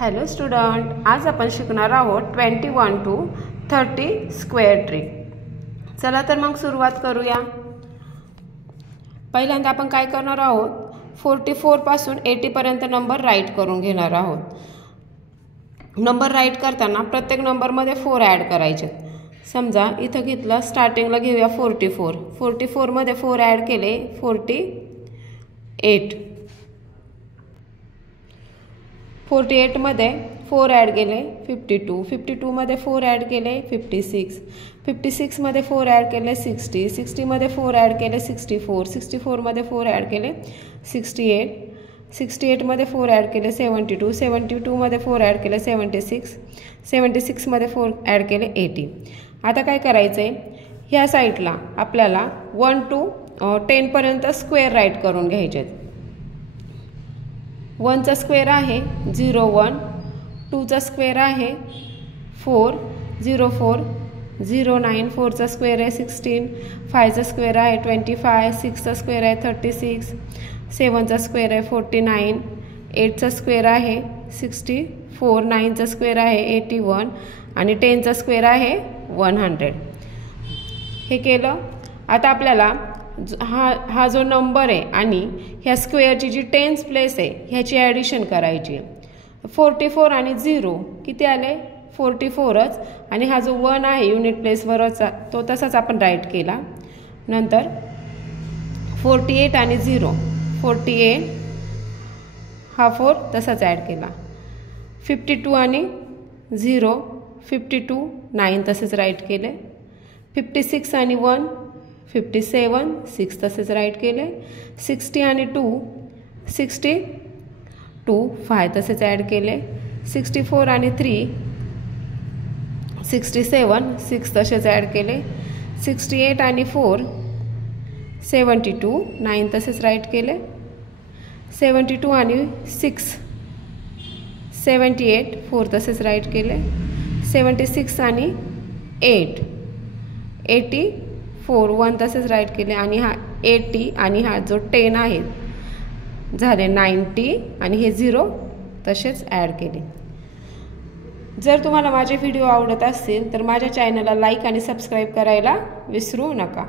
Hello student, आज आपण शिकणार आहोत 21 to 30 स्क्वेअर ट्रिक। चला तर मग सुरुवात करूया। पहिल्यांदा आपण काय करणार आहोत, 44 पासून 80 पर्यंत नंबर राईट करून घेणार आहोत। नंबर राईट करताना प्रत्येक नंबरमध्ये 4 ॲड करायचे। समजा इथं घेतलं, स्टार्टिंगला घेऊया 44। 44 मध्ये 4 ॲड केले 48। 48 मध्ये 4 ॲड केले 52। 52 मध्ये 4 ॲड केले 56। 56 मध्ये 4 ॲड केले 60। 60 मध्ये 4 ॲड केले 64। 64 मध्ये 4 ॲड केले 68। 68 मध्ये 4 ॲड केले 72। 72 मध्ये 4 ॲड केले 76। 76 मध्ये 4 ॲड केले 80। आता काय करायचंय, ह्या साईडला आपल्याला 1 to 10 पर्यंत स्क्वेअर राईट करून घ्यायचे। 1 चा स्क्वेअर आहे 01। 2 चा स्क्वेअर आहे 4 04 09। 4 चा स्क्वेअर आहे 16। 5 चा स्क्वेअर आहे 25। 6 चा स्क्वेअर आहे 36। 7 चा स्क्वेअर आहे 49। 8 चा स्क्वेअर आहे 64। 9 चा स्क्वेअर आहे 81 आणि 10 चा स्क्वेअर आहे 100। हे केलं। आता आपल्याला हा जो नंबर आहे आणि ह्या स्क्वेअरची जी टेन्स प्लेस आहे ह्याची ॲडिशन करायची। 44 आणि 0 किती आले, 44च, आणि हा जो 1 आहे युनिट प्लेसवरचा तो तसाच आपण राईट केला। नंतर 48 आणि 0, 48 हा 4 तसाच ॲड केला। 52 आणि 0, 52 9 तसेच राईट केले। 56 आणि 1, 57 6 तसेच राईट केले। 60 आणि 2, 62 5 तसेच ॲड केले। 64 आणि 3, 67 6 तसेच ॲड केले। 68 आणि 4, 72 9 तसेच राईट केले। 72 आणि 6, 78 4 तसेच राईट केले। 76 आणि 8, 84 1 तसेच राईट केले आणि हा 80 आणि हा जो 10 आहे झाले 90 आणि हे 0 तसेच ॲड केले। जर तुम्हाला माझे व्हिडिओ आवडत असतील तर माझ्या चॅनलला लाईक आणि सबस्क्राईब करायला विसरू नका।